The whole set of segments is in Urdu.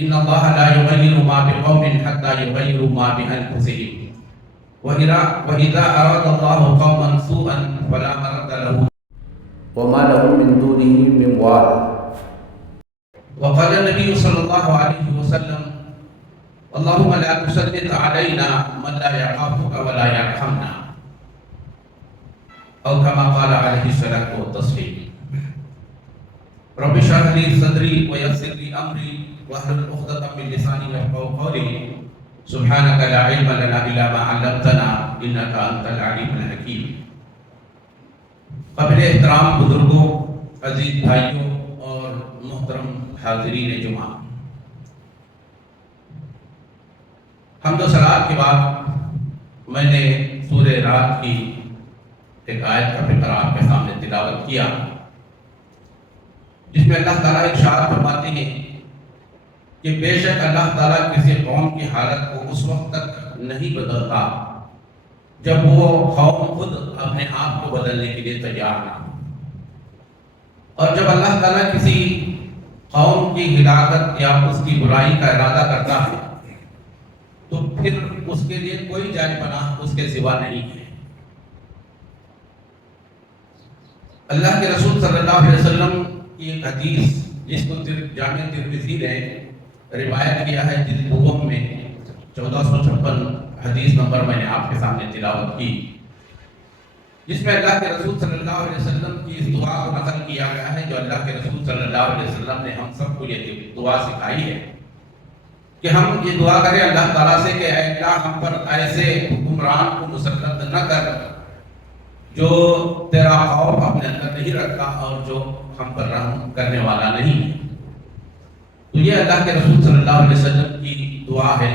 ان اللہ لا یغیر ما بقوم حتى یغیروا ما بانفسهم وإذا أراد الله قوما سوءا فلا مرد له وما لهم من دونه من وال. وقال النبي صلى الله عليه وسلم اللهم لا تسلط علينا من لا يخافك ولا يرحمنا، أو كما قال عليه الصلاة والتسليم. رب اشرح لي صدري ويسر لي أمري واحلل عقدة من لساني يفقهوا قولي سبحانك لا علم لنا إلا ما علمتنا إنك أنت العليم الحكيم. قابل احترام بزرگوں، عزیز بھائیوں اور محترم حاضرین جمعہ، حمد و صلوات کے بعد میں نے سورہ رات کی ایک آیت کا فکر آپ کے سامنے تلاوت کیا، جس میں اللہ تعالیٰ ارشاد فرماتے ہیں کہ بے شک اللہ تعالیٰ کسی قوم کی حالت کو اس وقت تک نہیں بدلتا جب وہ قوم خود اپنے آپ کو بدلنے کے لیے تیار نہ ہو، اور جب اللہ تعالیٰ کسی قوم کی ہلاکت یا اس کی برائی کا ارادہ کرتا ہے تو پھر اس کے لیے کوئی جائے پناہ اس کے سوا نہیں ہے۔ اللہ کے رسول صلی اللہ علیہ وسلم کی ایک حدیث جس کو جامع ترمذی نے روایت کیا ہے جلد دوم میں 1456 حدیث نمبر میں نے آپ کے سامنے تلاوت کی، جس میں اللہ کے رسول صلی اللہ علیہ وسلم کی اس دعا کو نقل کیا گیا ہے جو اللہ کے رسول صلی اللہ علیہ وسلم نے ہم سب کو یہ دعا سکھائی ہے کہ ہم یہ دعا کریں اللہ تعالیٰ سے کہ اے اللہ ہم پر ایسے حکمران کو مسلط نہ کر جو تیرا خوف اپنے اندر نہیں رکھتا اور جو ہم پر رحم کرنے والا نہیں ہے۔ تو یہ اللہ کے رسول صلی اللہ علیہ وسلم کی دعا ہے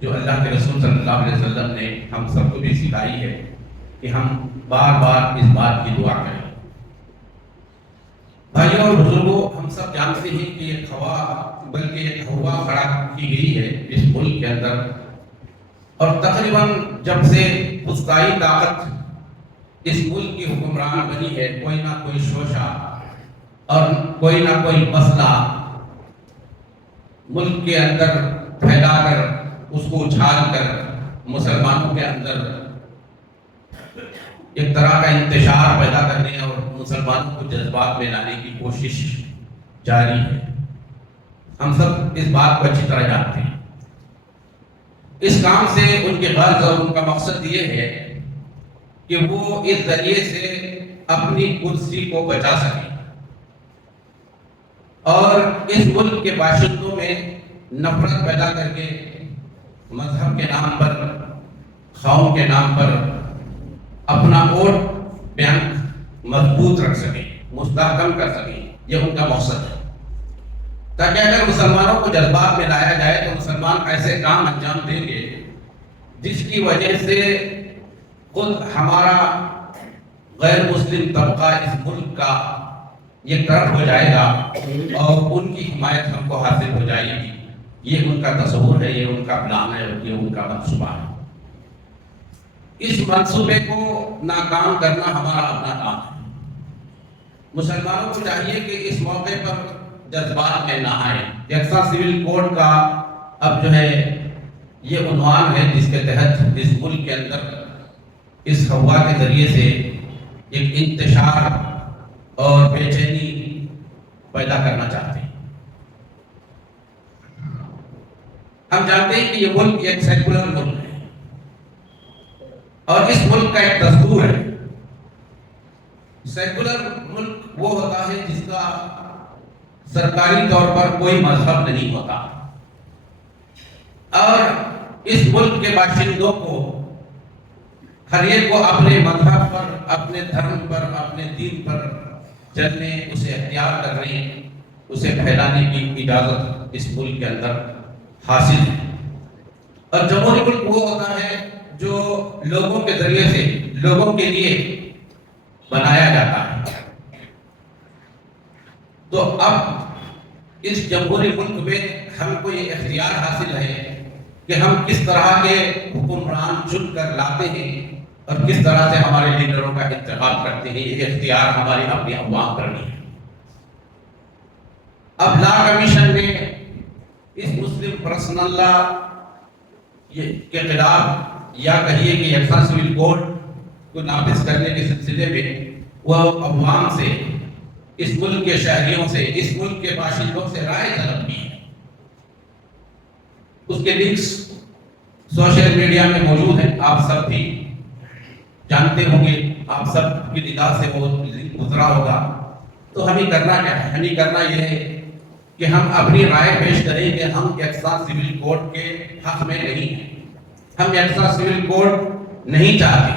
جو اللہ کے رسول صلی اللہ علیہ وسلم نے ہم سب کو بھی سکھائی ہے کہ ہم بار بار اس بات کی دعا کریں۔ بھائیوں اور بزرگوں، ہم سب جانتے ہیں کہ یہ بلکہ ایک ہوا کھڑا کی گئی ہے اس ملک کے اندر، اور تقریباً جب سے فسطائی طاقت اس ملک کی حکمران بنی ہے کوئی نہ کوئی شوشہ اور کوئی نہ کوئی مسئلہ ملک کے اندر پھیلا کر اس کو اچھال کر مسلمانوں کے اندر ایک طرح کا انتشار پیدا کرنے اور مسلمانوں کو جذبات میں لانے کی کوشش جاری ہے۔ ہم سب اس بات کو اچھی طرح جانتے ہیں۔ اس کام سے ان کے غرض اور ان کا مقصد یہ ہے کہ وہ اس ذریعے سے اپنی کرسی کو بچا سکیں اور اس ملک کے باشندوں میں نفرت پیدا کر کے مذہب کے نام پر، قوم کے نام پر اپنا ووٹ بینک مضبوط رکھ سکیں، مستحکم کر سکیں۔ یہ ان کا مقصد ہے، تاکہ اگر مسلمانوں کو جذبات میں لایا جائے تو مسلمان ایسے کام انجام دیں گے جس کی وجہ سے خود ہمارا غیر مسلم طبقہ اس ملک کا یہ طرف ہو جائے گا اور ان کی حمایت ہم کو حاصل ہو جائے گی۔ یہ ان کا تصور ہے، یہ ان کا پلان ہے اور یہ ان کا منصوبہ ہے۔ اس منصوبے کو ناکام کرنا ہمارا اپنا کام ہے۔ مسلمانوں کو چاہیے کہ اس موقع پر جذبات میں نہ آئیں۔ یکساں سول کوڈ کا اب جو ہے یہ عنوان ہے جس کے تحت اس ملک کے اندر اس ہوا کے ذریعے سے ایک انتشار اور بے چینی پیدا کرنا چاہتے ہیں۔ ہم جانتے ہیں کہ یہ ملک ایک سیکولر ملک ہے اور اس ملک کا ایک دستور ہے۔ سیکولر ملک وہ ہوتا ہے جس کا سرکاری طور پر کوئی مذہب نہیں ہوتا، اور اس ملک کے باشندوں کو ہر ایک کو اپنے مذہب پر، اپنے دھرم پر، اپنے دین پر چلنے، اسے اختیار کرنے، اسے پھیلانے کی اجازت اس ملک کے اندر حاصل ہے۔ اور جمہوری ملک وہ ہوتا ہے جو لوگوں کے ذریعے سے لوگوں کے لیے بنایا جاتا ہے۔ تو اب اس جمہوری ملک میں ہم کو یہ اختیار حاصل ہے کہ ہم کس طرح کے حکمران چن کر لاتے ہیں اور کس طرح سے ہمارے لیڈروں کا انتخاب کرتے ہیں۔ یہ اختیار ہماری اپنی عوام کرنی ہے۔ اب لا کمیشن نے مسلم پرسنل لا کے خلاف یا کہیے کہ یکساں سول کوڈ کو نافذ کرنے کے سلسلے میں وہ عوام سے، اس ملک کے شہریوں سے، اس ملک کے باشندوں سے رائے طلب کی ہے۔ اس کے لنکس سوشل میڈیا میں موجود ہیں، آپ سب بھی جانتے ہوں گے، آپ سب کی نگاہ سے وہ لنک گزرا ہوگا۔ تو ہمیں کرنا کیا ہے؟ ہمیں کرنا یہ ہے کہ ہم اپنی رائے پیش کریں کہ ہم یکساں سول کوڈ کے حق میں نہیں ہیں، ہم یکساں سول کوڈ نہیں چاہتے،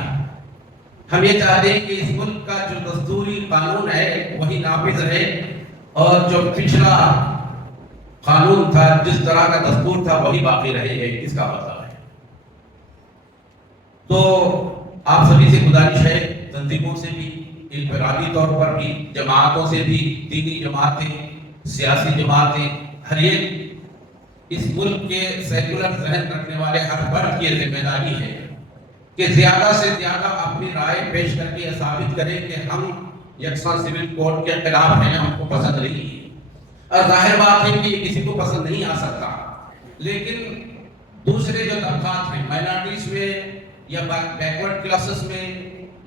ہم یہ چاہتے ہیں کہ اس ملک کا جو دستوری قانون ہے وہی نافذ رہے، اور جو پچھلا قانون تھا، جس طرح کا دستور تھا، وہی باقی رہے، اس کا مطلب ہے۔ تو آپ سبھی سے گزارش ہے، تنظیموں سے بھی، انفرادی طور پر بھی، جماعتوں سے بھی، دینی جماعتیں، سیاسی جماعتیں، ہر ایک اس ملک کے سیکولر ذہن رکھنے والے ہر فرد کی ذمہ داری ہے کہ زیادہ سے زیادہ اپنی رائے پیش کر کے ثابت کریں کہ ہم یکساں سول کوڈ کے خلاف ہیں، ہم کو پسند نہیں ہے۔ اور ظاہر بات ہے کہ یہ کسی کو پسند نہیں آ سکتا، لیکن دوسرے جو طبقات ہیں، مائنارٹیز میں یا بیکورڈ کلاسز میں،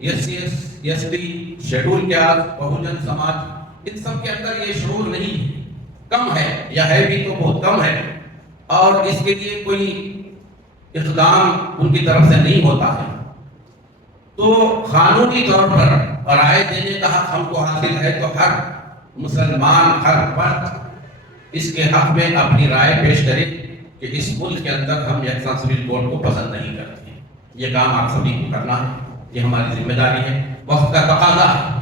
S C S T, schedule caste, بہوجن سماج، ان سب کے اندر یہ شعور نہیں ہے، کم ہے، یا ہے بھی تو بہت کم ہے، اور اس کے لیے کوئی اقدام ان کی طرف سے نہیں ہوتا ہے۔ تو قانونی طور پر رائے دینے کا حق ہم کو حاصل ہے، تو ہر مسلمان، ہر فرد اس کے حق میں اپنی رائے پیش کرے کہ اس ملک کے اندر ہم یکساں سول کوڈ کو پسند نہیں کرتے۔ یہ کام آپ سبھی کو کرنا ہے، یہ ہماری ذمہ داری ہے، وقت کا تقاضا ہے۔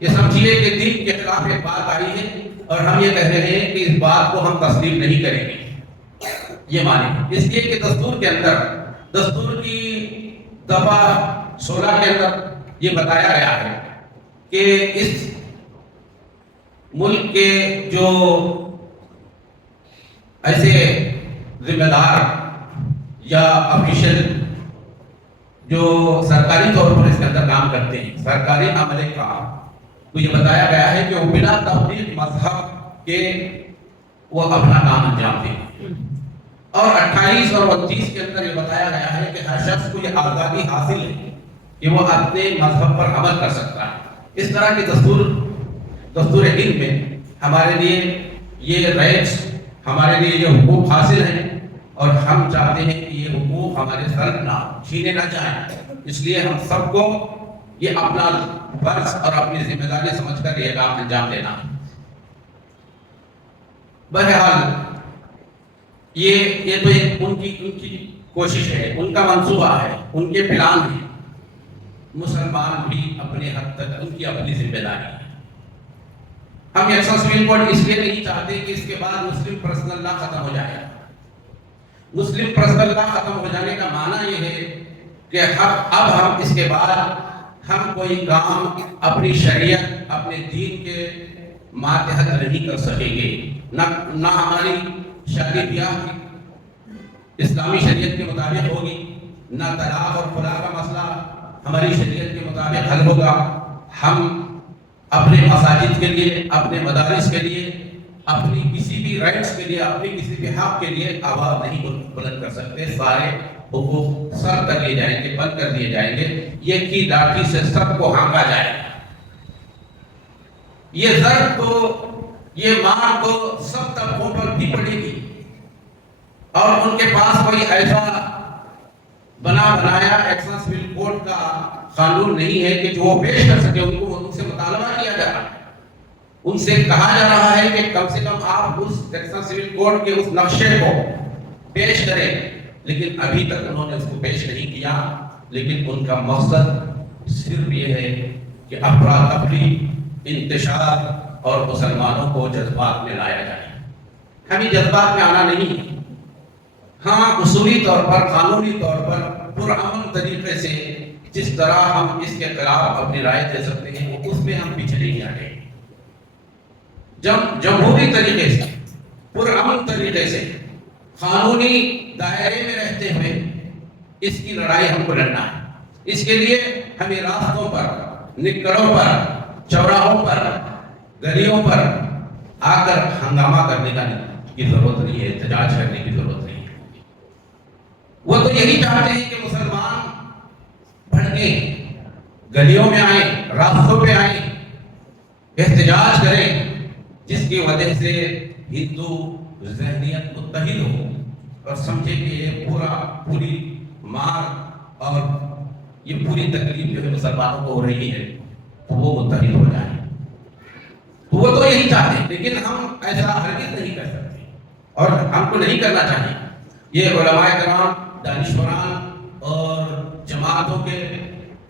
یہ سمجھیے کہ دین کے خلاف ایک بات آئی ہے اور ہم یہ کہہ رہے ہیں کہ اس بات کو ہم تسلیم نہیں کریں گے، یہ مانیں، اس لیے کہ دستور کے اندر، دستور کی دفعہ 16 کے اندر یہ بتایا گیا ہے کہ اس ملک کے جو ایسے ذمہ دار یا آفیشل جو سرکاری طور پر اس کے اندر کام کرتے ہیں، سرکاری عملے کا، تو یہ بتایا گیا ہے کہ وہ بنا تفریق مذہب کے وہ اپنا کام انجام دیں گے۔ اور 28 اور 29 کے اندر یہ بتایا گیا ہے کہ ہر شخص کو یہ آزادی حاصل ہے کہ وہ اپنے مذہب پر عمل کر سکتا ہے۔ اس طرح کے دستور ہند میں ہمارے لیے یہ رائٹس، ہمارے لیے یہ حقوق حاصل ہیں، اور ہم چاہتے ہیں کہ یہ حقوق ہمارے سر نہ چھینے نہ جائیں۔ اس لیے ہم سب کو یہ اپنا فرض اور اپنی ذمہ داری سمجھ کر یہ کام انجام دینا ہے۔ بہرحال یہ تو ان کی کوشش ہے، ان کا منصوبہ ہے، ان کے پلان ہے۔ مسلمان بھی اپنے حد تک ان کی اپنی ذمہ داری ہے۔ ہم یکساں سول کوڈ اس لیے نہیں چاہتے کہ اس کے بعد مسلم پرسنل لا ختم ہو جائے۔ مسلم پرسنل لا ختم ہو جانے کا معنی یہ ہے کہ اب ہم اس کے بعد ہم کوئی کام اپنی شریعت، اپنے دین کے ماتحت نہیں کر سکیں گے، نہ ہماری شادی بیاہ اسلامی شریعت کے مطابق ہوگی، نہ طلاق اور خلا کا مسئلہ ہماری شریعت کے مطابق حل ہوگا۔ ہم اپنے مساجد کے لیے، اپنے مدارس کے لیے، اپنی کسی بھی رائٹس کے لیے، اپنی کسی بھی حق کے لیے آواز نہیں بلند کر سکتے۔ سارے حقوق سر کر لیے جائیں گے، بند کر دیے جائیں گے، یہ کی لاٹھی سے سب کو ہانکا جائے گا۔ یہ ضرب تو، یہ مار تو سب طبقوں پر بھی پڑے گی، اور ان کے پاس کوئی ایسا بنایا یکساں سول کوڈ کا قانون نہیں ہے کہ جو وہ پیش کر سکے۔ ان سے مطالبہ کیا جا رہا ہے، ان سے کہا جا رہا ہے کہ کم سے کم آپ اس یکساں سول کوڈ کے اس نقشے کو پیش کریں، لیکن ابھی تک انہوں نے اس کو پیش نہیں کیا۔ لیکن ان کا مقصد صرف یہ ہے کہ افراتفری، انتشار اور مسلمانوں کو جذبات میں لایا جائے۔ ہمیں جذبات میں آنا نہیں ہے، ہاں اصولی طور پر، قانونی طور پر پرامن طریقے سے جس طرح ہم اس کے خلاف اپنی رائے دے سکتے ہیں، وہ اس میں ہم پیچھے نہیں آئے۔ جمہوری طریقے سے، پرامن طریقے سے، قانونی دائرے میں رہتے ہوئے اس کی لڑائی ہم کو لڑنا ہے۔ اس کے لیے ہمیں راستوں پر، نکڑوں پر، چوراہوں پر، گلیوں پر آ کر ہنگامہ کرنے کا نہیں، کی ضرورت نہیں ہے، احتجاج کرنے کی ضرورت نہیں ہے۔ وہ تو یہی چاہتے ہیں کہ مسلمان بھڑکیں، گلیوں میں آئیں، راستوں پہ آئیں، احتجاج کریں، جس کی وجہ سے ہندو ذہنیت متحد ہو اور سمجھے کہ یہ پوری مار اور یہ پوری تکلیف جو ہے مسلمانوں کو ہو رہی ہے تو وہ متحد ہو جائیں۔ تو وہ تو یہی چاہتے ہیں، لیکن ہم ایسا ہرگز نہیں کر سکتے اور ہم کو نہیں کرنا چاہیے۔ یہ علماء کرام، دانشوران اور جماعتوں کے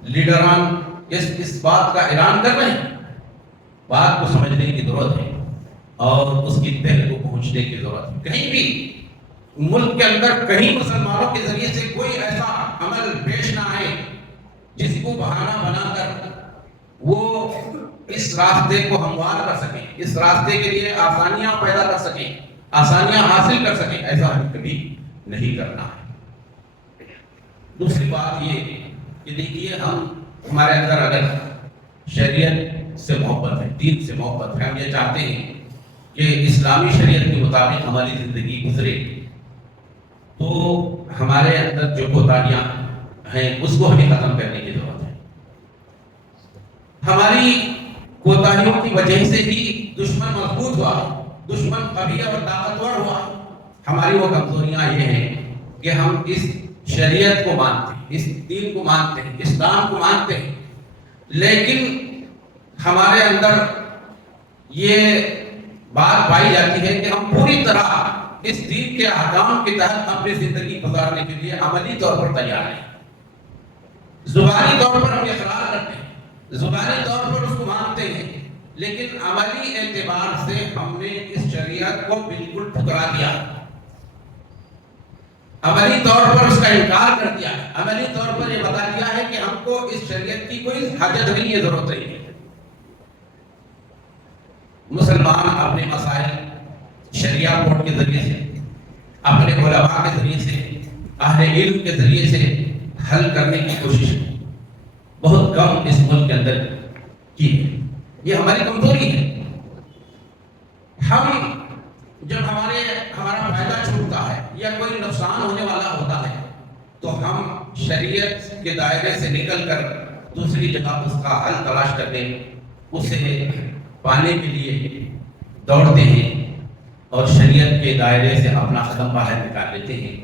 لیڈران اس بات کا اعلان کر رہے ہیں، بات کو سمجھنے کی ضرورت ہے اور اس کی تہ کو پہنچنے کی ضرورت ہے۔ کہیں بھی ملک کے اندر کہیں مسلمانوں کے ذریعے سے کوئی ایسا عمل پیش نہ آئے جس کو بہانہ بنا کر وہ اس راستے کو ہموار کر سکیں، اس راستے کے لیے آسانیاں پیدا کر سکیں، آسانیاں حاصل کر سکیں، ایسا ہم کبھی نہیں کرنا ہے۔ دوسری بات یہ کہ دیکھیے، ہمارے اندر اگر شریعت سے محبت ہے، دین سے محبت ہے، ہم یہ چاہتے ہیں کہ اسلامی شریعت کے مطابق ہماری زندگی گزرے، تو ہمارے اندر جو کوتاہیاں ہیں اس کو ہمیں ختم کرنے کی ضرورت ہے۔ ہماری کوتاہیوں کی وجہ سے ہی دشمن مضبوط ہوا، دشمن قوی اور طاقتور ہوا۔ ہماری وہ کمزوریاں یہ ہیں کہ ہم اس شریعت کو مانتے ہیں، اس دین کو مانتے ہیں، اسلام کو مانتے ہیں، لیکن ہمارے اندر یہ بات پائی جاتی ہے کہ ہم پوری طرح اس دین کے احکام کے تحت اپنی زندگی گزارنے کے لیے عملی طور پر تیار ہیں۔ زبانی طور پر ہم اقرار کرتے ہیں، زبانی طور پر اس کو مانتے ہیں، لیکن عملی اعتبار سے ہم نے اس شریعت کو بالکل ٹھکرا دیا، عملی طور پر اس کا انکار کر دیا، عملی طور پر یہ بتا دیا ہے کہ ہم کو اس شریعت کی کوئی حاجت نہیں ہے، ضرورت نہیں ہے۔ مسلمان اپنے مسائل شریعہ کورٹ کے ذریعے سے، اپنے علماء کے ذریعے سے، اہل علم کے ذریعے سے حل کرنے کی کوشش بہت کم اس ملک کے اندر کی ہے۔ یہ ہماری کمزوری ہے۔ ہم جب ہمارا فائدہ چھوٹتا ہے یا کوئی نقصان ہونے والا ہوتا ہے تو ہم شریعت کے دائرے سے نکل کر دوسری جگہ اس کا حل تلاش کرنے، اسے پانے کے لیے دوڑتے ہیں اور شریعت کے دائرے سے اپنا قدم باہر نکال لیتے ہیں،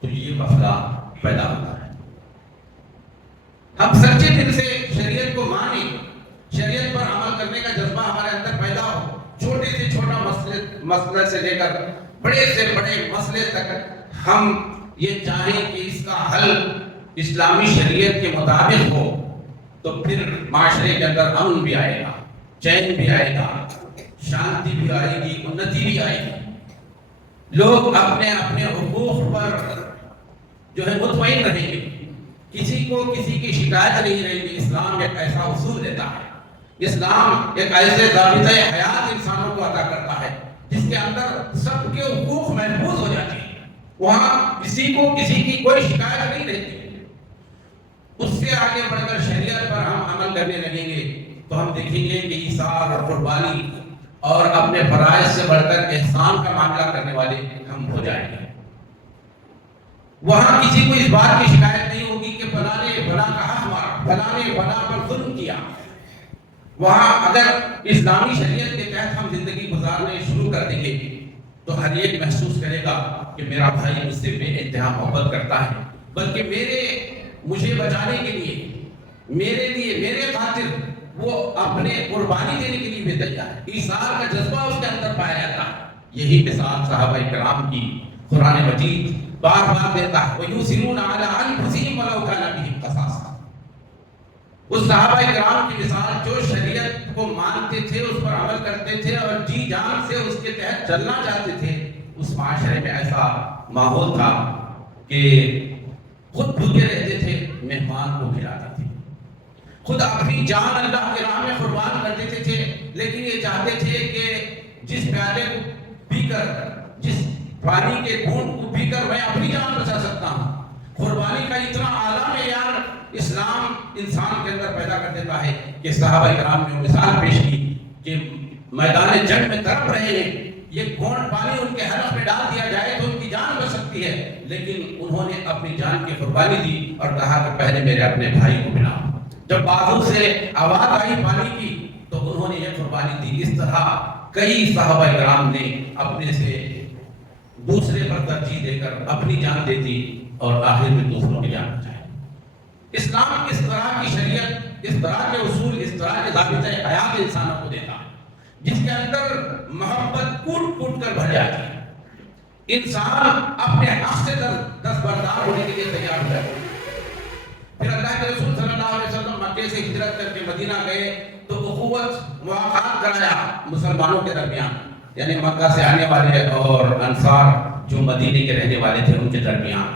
تو یہ مسئلہ پیدا ہوتا ہے۔ ہم سچے دل سے شریعت کو مانیں، شریعت پر عمل کرنے کا جذبہ ہمارے اندر پیدا ہو، چھوٹے سے چھوٹا مسئلہ سے لے کر بڑے سے بڑے مسئلے تک ہم یہ چاہیں کہ اس کا حل اسلامی شریعت کے مطابق ہو، تو پھر معاشرے کے اندر امن بھی آئے گا، چین بھی آئے گا، شانتی بھی آئے گی، انتی بھی آئے گی، لوگ اپنے اپنے حقوق پر جو ہے مطمئن رہیں گے، کسی کو کسی کی شکایت نہیں رہے گی۔ اسلام ایک ایسا اصول دیتا ہے، اسلام ایک ایسے ضابطۂ حیات انسانوں کو عطا کرتا ہے جس کے اندر سب کے حقوق محفوظ ہو جاتے ہیں، وہاں کسی کو کسی کی کوئی شکایت نہیں رہتی۔ اس سے آگے بڑھ کر شریعت پر ہم عمل کرنے لگیں گے تو ہم دیکھیں گے کہ ایثار اور قربانی اور اپنے فرائض سے بڑھ کر احسان کا معاملہ کرنے والے ہم ہو جائیں گے۔ وہاں کسی کو اس بات کی شکایت نہیں ہوگی کہ فلاں نے فلاں کا حق مارا، فلاں نے فلاں پر ظلم کیا۔ وہاں اگر اسلامی شریعت کے تحت ہم زندگی گزارنے شروع کر دیں گے تو ہر ایک محسوس کرے گا کہ میرا بھائی مجھ سے بے انتہا محبت کرتا ہے، بلکہ مجھے بچانے کے لیے، میرے خاطر وہ اپنے قربانی دینے کے لیے بھی تیار ہے۔ ایثار کا جذبہ اس کے اندر پایا جاتا ہے۔ یہی مثال صحابہ کرام کی قرآن مجید بار بار دیتا ہے، وَيُؤْثِرُونَ عَلَىٰ أَنفُسِهِمْ وَلَوْ كَانَ بِهِمْ خَصَاصَةٌ۔ اس صحابہ کرام کی مثال جو شریعت کو مانتے تھے، اس پر عمل کرتے تھے اور جی جان سے اس کے تحت چلنا چاہتے تھے، اس معاشرے میں ایسا ماحول تھا کہ خود بھوکے رہتے تھے، مہمان کو کھلاتے تھے، خود اپنی جان اللہ کی راہ میں قربان کر دیتے تھے، لیکن یہ چاہتے تھے کہ جس پیالے کو پی کر، جس پانی کے گھونٹ کو پی کر میں اپنی جان بچا سکتا ہوں۔ قربانی کا اتنا اعلیٰ معیار اسلام انسان کے اندر پیدا کر دیتا ہے کہ صحابہ کرام نے مثال پیش کی کہ میدان جنگ میں تڑپ رہے ہیں یہ گھونٹ پانی ان کے حلق میں ڈال دیا جائے تو ان کی جان بچ سکتی ہے، لیکن انہوں نے اپنی جان کی قربانی دی اور کہا کہ پہلے میرے اپنے بھائی کو ملاؤ۔ جب بازو سے آواز آئی پانی کی تو انہوں نے یہ قربانی دی۔ اس طرح کئی صحابہ کرام نے اپنے سے دوسرے پر ترجیح دے کر اپنی جان دے دی اور آخر میں دوسروں کی جان بچائی۔ اسلام اس طرح کی شریعت، اس طرح کے اصول، اس طرح کے ضابطۂ حیات انسانوں کو دیتا ہے جس کے اندر محبت کوٹ کوٹ کر بھر جاتی ہے۔ انسان اپنے حق سے دستبردار ہونے کے لیے تیار ہو جاتا ہے۔ پھر اللہ کے رسول صلی اللہ علیہ وسلم مکے سے ہجرت کر کے مدینہ گئے تو اخوت مواقعات کرایا مسلمانوں کے درمیان، یعنی مکہ سے آنے والے اور انصار جو مدینے کے رہنے والے تھے ان کے درمیان۔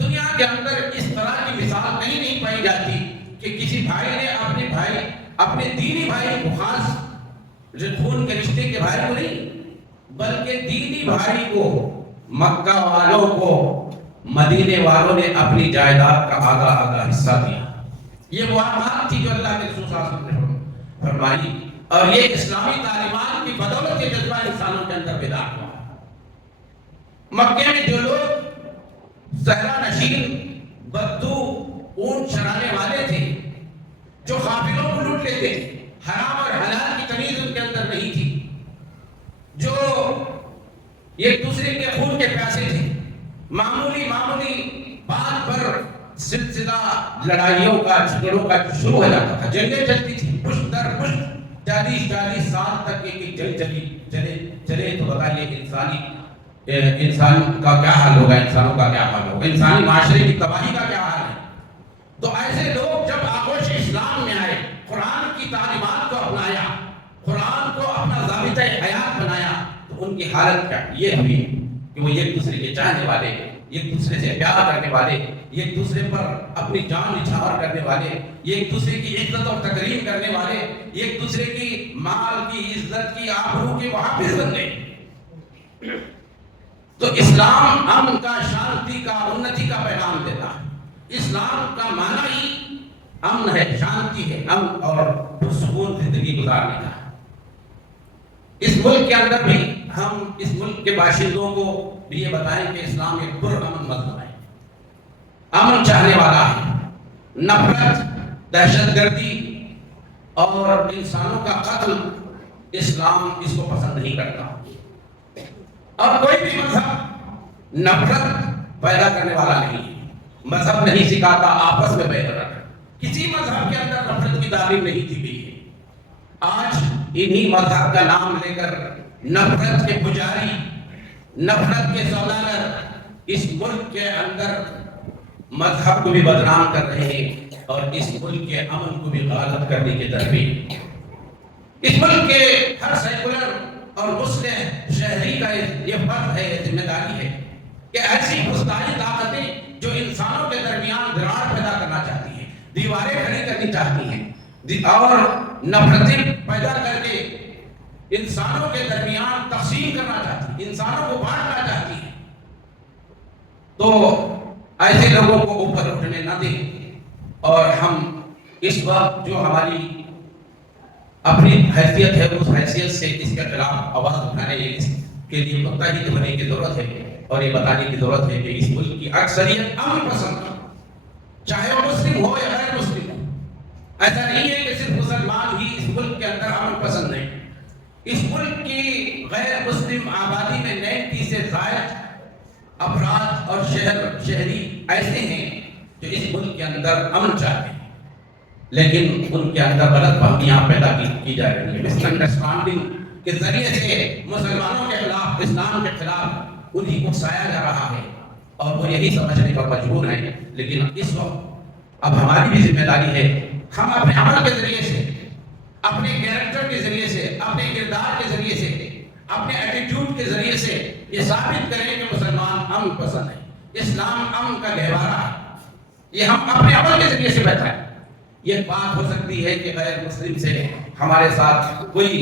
دنیا کے اندر اس طرح کی مثال کہیں نہیں پائی جاتی کہ کسی بھائی نے اپنے دینی بھائی کو، خاص خون کے رشتے کے بھائی کو نہیں، بلکہ دینی بھائی کو، مکہ والوں کو مدینے والوں نے اپنی جائیداد کا آدھا حصہ دیا۔ یہ وہ بات تھی جو اللہ کے رسول صلی اللہ علیہ وسلم نے فرمائی، اور یہ اسلامی تعلیمات کی بدولت یہ جذبہ انسانوں کے اندر بیدار ہوا۔ مکے میں جو لوگ صحرا نشین، بدو، اونٹ چرانے والے تھے، جو قافلوں کو لوٹ لیتے تھے، حرام اور حلال کی تمیز ان کے اندر نہیں تھی، جو ایک دوسرے کے خون کے پیاسے تھے، معمولی بات پر سلسلہ لڑائیوں کا، جھگڑوں کا شروع ہو جاتا تھا، جنگیں چلتی تھی پشت در پشت، 40 سال تک ایک جنگ چلے تو بتائیے انسان کا کیا حال ہوگا، انسانوں کا کیا حال ہوگا، انسانی معاشرے کی تباہی کا کیا حال ہے۔ تو ایسے لوگ جب آغوش اسلام میں آئے، قرآن کی تعلیمات کو اپنایا، قرآن کو اپنا ضابطۂ حیات بنایا، تو ان کی حالت کیا یہ ہوئی کہ وہ ایک دوسرے کے چاہنے والے، ایک دوسرے سے پیار کرنے والے، ایک دوسرے پر اپنی جان نچھاور کرنے والے، ایک دوسرے کی عزت اور تکریم کرنے والے، ایک دوسرے کی مال کی، عزت کی، آبرو کے محافظ بن گئے۔ تو اسلام امن کا، شانتی کا، انتی کا پیغام دیتا ہے۔ اسلام کا معنی ہی امن ہے، شانتی ہے، امن اور پرسکون زندگی گزارنے کا۔ اس ملک کے اندر بھی ہم اس ملک کے باشندوں کو بھی یہ بتائیں کہ اسلام ایک پرامن مذہب ہے، امن چاہنے والا ہے۔ نفرت، دہشت گردی اور انسانوں کا قتل اسلام اس کو پسند نہیں کرتا، اور کوئی بھی مذہب نفرت پیدا کرنے والا نہیں ہے۔ مذہب نہیں سکھاتا آپس میں بہتر رکھنا، کسی مذہب کے اندر نفرت کی تعلیم نہیں دی گئی ہے۔ آج انہی مذہب کا نام لے کر نفرت کے پجاری، نفرت کے سوداگر اس ملک کے اندر مذہب کو بھی بدنام کر رہے ہیں اور اس ملک کے امن کو بھی غالب کرنے کی ترغیب۔ اس ملک کے ہر سیکولر اور مسلم شہری کا یہ فرض ہے، یہ ذمہ داری ہے کہ ایسی فسطائی طاقتیں جو انسانوں کے درمیان دراڑ پیدا کرنا چاہتی ہیں، دیواریں کھڑی کرنی چاہتی ہیں اور نفرتیں پیدا کر کے انسانوں کے درمیان تقسیم کرنا چاہتی ہیں، انسانوں کو بانٹنا چاہتی ہیں، تو ایسے لوگوں کو اوپر اٹھنے نہ دیں۔ اور ہم اس وقت جو ہماری اپنی حیثیت ہے، اس حیثیت سے اس کے خلاف آواز اٹھانے کے لیے متحد ہونے کی ضرورت ہے، اور یہ بتانے کی ضرورت ہے کہ اس ملک کی اکثریت امن پسند ہے، چاہے وہ مسلم ہو یا غیر مسلم ہو۔ ایسا نہیں ہے کہ صرف مسلمان ہی اس ملک کے اندر امن پسند ہیں۔ اس ملک کی غیر مسلم آبادی میں 90 سے زائد افراد اور شہری ایسے ہیں جو اس ملک کے اندر امن چاہتے ہیں، لیکن ان کے اندر غلط فہمیاں پیدا کی جا رہی ہیں، مس انڈرسٹینڈنگ کے ذریعے سے مسلمانوں کے خلاف، اسلام کے خلاف انہیں اکسایا جا رہا ہے، اور وہ یہی سمجھنے پر مجبور ہیں۔ لیکن اس وقت اب ہماری بھی ذمہ داری ہے، ہم اپنے عمل کے ذریعے سے، اپنے کیریکٹر کے ذریعے سے، اپنے کردار کے ذریعے سے، اپنے ایٹیٹیوڈ کے ذریعے سے یہ ثابت کریں کہ مسلمان امن پسند ہے، اسلام امن کا گہوارہ ہے۔ یہ ہم اپنے عمل کے ذریعے سے بتائیں۔ یہ بات ہو سکتی ہے کہ غیر مسلم سے ہمارے ساتھ کوئی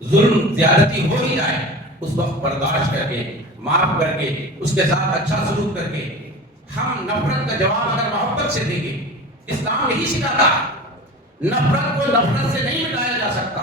ظلم زیادتی ہو ہی جائے، اس وقت برداشت کر کے، معاف کر کے، اس کے ساتھ اچھا سلوک کر کے ہم نفرت کا جواب اگر محبت سے دیں گے، اسلام یہی سکھاتا ہے، نفرت کو نفرت سے نہیں مٹایا جا سکتا،